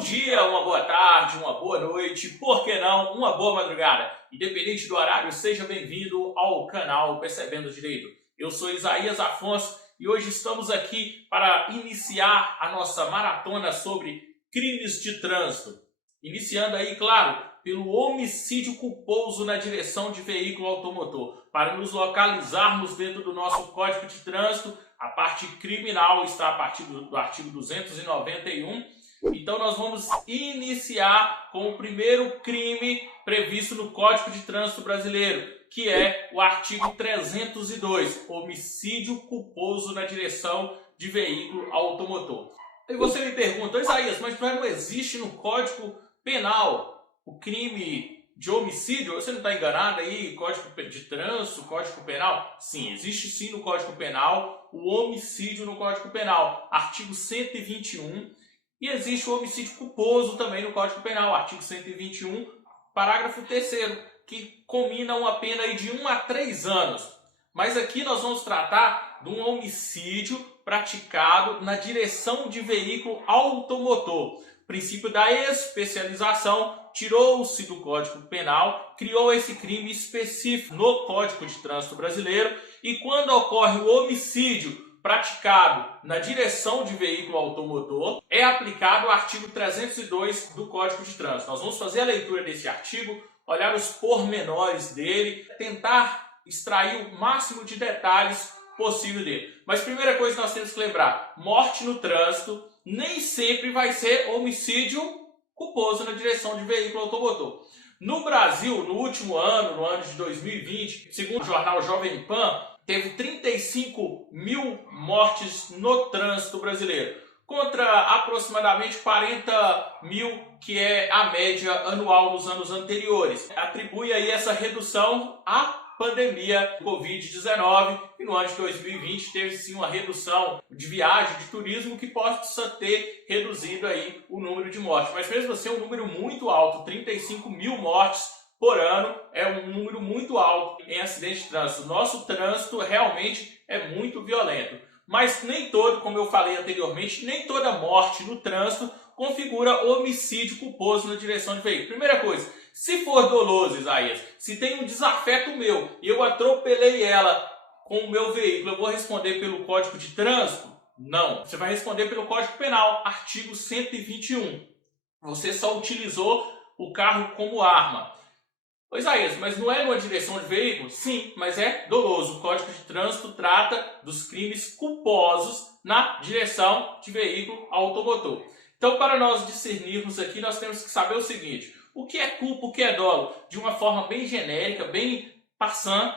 dia, uma boa tarde, uma boa noite, por que não, uma boa madrugada. Independente do horário, seja bem-vindo ao canal Percebendo Direito. Eu sou Isaías Afonso e hoje estamos aqui para iniciar a nossa maratona sobre crimes de trânsito. Iniciando aí, claro, pelo homicídio culposo na direção de veículo automotor. Para nos localizarmos dentro do nosso Código de Trânsito, a parte criminal está a partir do artigo 291. Então nós vamos iniciar com o primeiro crime previsto no Código de Trânsito Brasileiro, que é o artigo 302, homicídio culposo na direção de veículo automotor. E você me pergunta, Isaías, mas não existe no Código Penal o crime de homicídio? Você não está enganado aí? Código de Trânsito, Código Penal? Sim, existe sim no Código Penal o homicídio no Código Penal, artigo 121. E existe o homicídio culposo também no Código Penal, artigo 121, parágrafo 3º, que combina uma pena aí de 1 a 3 anos. Mas aqui nós vamos tratar de um homicídio praticado na direção de veículo automotor. O princípio da especialização tirou-se do Código Penal, criou esse crime específico no Código de Trânsito Brasileiro, e quando ocorre o homicídio praticado na direção de veículo automotor, é aplicado o artigo 302 do Código de Trânsito. Nós vamos fazer a leitura desse artigo, olhar os pormenores dele, tentar extrair o máximo de detalhes possível dele. Mas primeira coisa que nós temos que lembrar, morte no trânsito nem sempre vai ser homicídio culposo na direção de veículo automotor. No Brasil, no último ano, no ano de 2020, segundo o jornal Jovem Pan, teve 35 mil mortes no trânsito brasileiro, contra aproximadamente 40 mil, que é a média anual nos anos anteriores. Atribui aí essa redução à pandemia Covid-19, e no ano de 2020 teve sim uma redução de viagem, de turismo, que possa ter reduzido aí o número de mortes. Mas mesmo assim é um número muito alto, 35 mil mortes por ano é um número muito alto em acidente de trânsito. Nosso trânsito realmente é muito violento. Mas nem todo, como eu falei anteriormente, nem toda morte no trânsito configura homicídio culposo na direção de veículo. Primeira coisa, se for doloso, Isaías, se tem um desafeto meu e eu atropelei ela com o meu veículo, eu vou responder pelo Código de Trânsito? Não. Você vai responder pelo Código Penal, artigo 121. Você só utilizou o carro como arma. Isaías, mas não é numa direção de veículo? Sim, mas é doloso. O Código de Trânsito trata dos crimes culposos na direção de veículo automotor. Então, para nós discernirmos aqui, nós temos que saber o seguinte: o que é culpa, o que é dolo? De uma forma bem genérica, bem passando,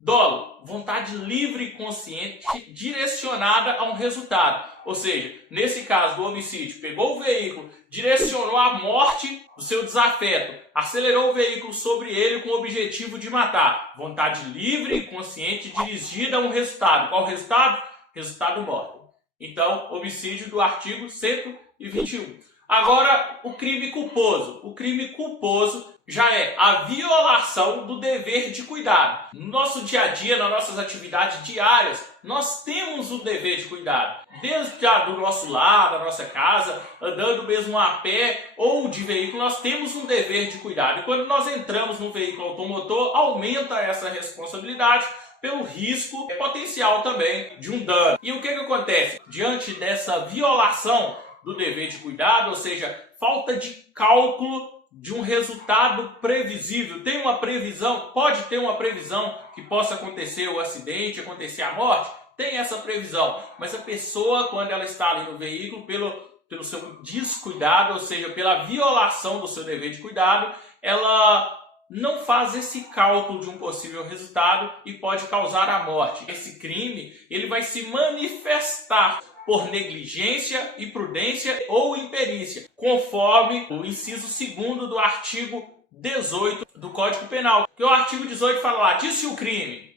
dolo, vontade livre e consciente direcionada a um resultado. Ou seja, nesse caso do homicídio, pegou o veículo, direcionou a morte do seu desafeto, acelerou o veículo sobre ele com o objetivo de matar. Vontade livre e consciente dirigida a um resultado. Qual o resultado? Resultado morte. Então, homicídio do artigo 121. Agora, o crime culposo. O crime culposo já é a violação do dever de cuidado. No nosso dia a dia, nas nossas atividades diárias, nós temos o dever de cuidado. Desde do nosso lar, da nossa casa, andando mesmo a pé ou de veículo, nós temos um dever de cuidado. E quando nós entramos no veículo automotor, aumenta essa responsabilidade pelo risco potencial também de um dano. E o que acontece? Diante dessa violação do dever de cuidado, ou seja, falta de cálculo de um resultado previsível. Tem uma previsão, pode ter uma previsão que possa acontecer o acidente, acontecer a morte, tem essa previsão, mas a pessoa, quando ela está ali no veículo, pelo seu descuidado, ou seja, pela violação do seu dever de cuidado, ela não faz esse cálculo de um possível resultado e pode causar a morte. Esse crime, ele vai se manifestar por negligência, imprudência ou imperícia, conforme o inciso 2º do artigo 18 do Código Penal. Que o artigo 18 fala lá, disse o crime.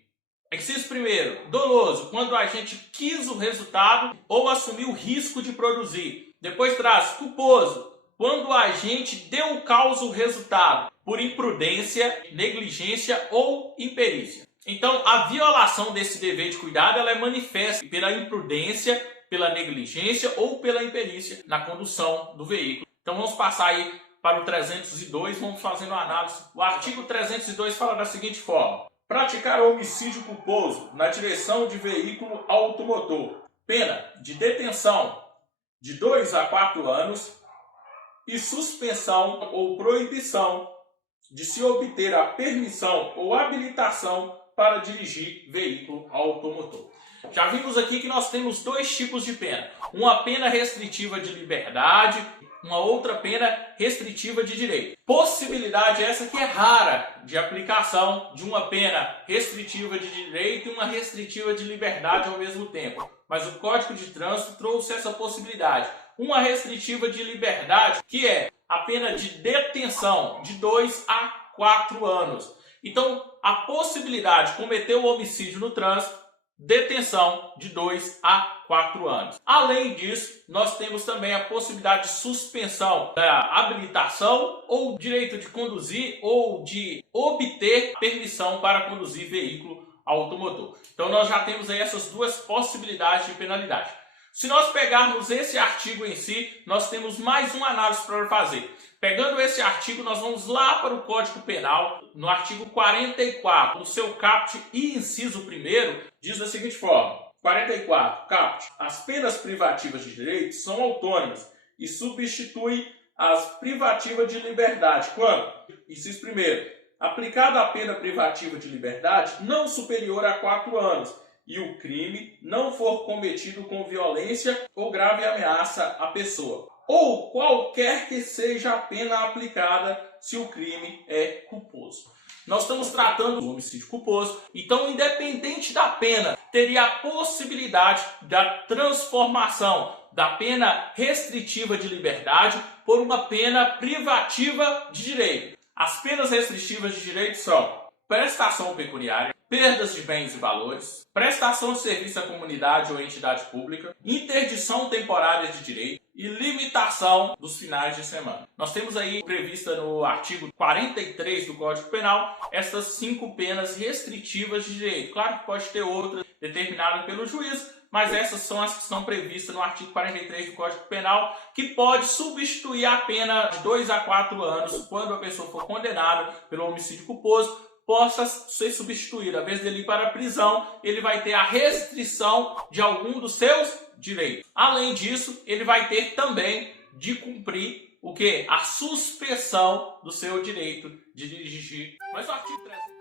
Inciso 1º, doloso, quando a gente quis o resultado ou assumiu o risco de produzir. Depois traz culposo, quando a gente deu causa o resultado por imprudência, negligência ou imperícia. Então, a violação desse dever de cuidado ela é manifesta pela imprudência, pela negligência ou pela imperícia na condução do veículo Então vamos passar aí para o 302, vamos fazendo uma análise. O artigo 302 fala da seguinte forma: praticar homicídio culposo na direção de veículo automotor, pena de detenção de 2 a 4 anos e suspensão ou proibição de se obter a permissão ou habilitação para dirigir veículo automotor. Já vimos aqui que nós temos dois tipos de pena: uma pena restritiva de liberdade, uma outra pena restritiva de direito. Possibilidade essa que é rara de aplicação de uma pena restritiva de direito e uma restritiva de liberdade ao mesmo tempo. Mas o Código de Trânsito trouxe essa possibilidade. Uma restritiva de liberdade, que é a pena de detenção de 2 a 4 anos. Então, a possibilidade de cometer o homicídio no trânsito, detenção de 2 a 4 anos. Além disso, nós temos também a possibilidade de suspensão da habilitação ou direito de conduzir ou de obter permissão para conduzir veículo automotor. Então nós já temos aí essas duas possibilidades de penalidade. Se nós pegarmos esse artigo em si, nós temos mais uma análise para fazer. Pegando esse artigo, nós vamos lá para o Código Penal, no artigo 44, no seu caput e inciso 1º, diz da seguinte forma: 44, caput. As penas privativas de direito são autônomas e substituem as privativas de liberdade quando, inciso 1º, aplicada a pena privativa de liberdade não superior a 4 anos e o crime não for cometido com violência ou grave ameaça à pessoa, ou qualquer que seja a pena aplicada se o crime é culposo. Nós estamos tratando do homicídio culposo, então, independente da pena, teria a possibilidade da transformação da pena restritiva de liberdade por uma pena privativa de direito. As penas restritivas de direito são prestação pecuniária, perdas de bens e valores, prestação de serviço à comunidade ou entidade pública, interdição temporária de direito e limitação dos finais de semana. Nós temos aí prevista no artigo 43 do Código Penal essas 5 penas restritivas de direito. Claro que pode ter outras determinadas pelo juiz, mas essas são as que estão previstas no artigo 43 do Código Penal, que pode substituir a pena de 2 a 4 anos quando a pessoa for condenada pelo homicídio culposo, possa ser substituído. Ao invés dele ir para a prisão, ele vai ter a restrição de algum dos seus direitos. Além disso, ele vai ter também de cumprir o quê? A suspensão do seu direito de dirigir. Mas o artigo 300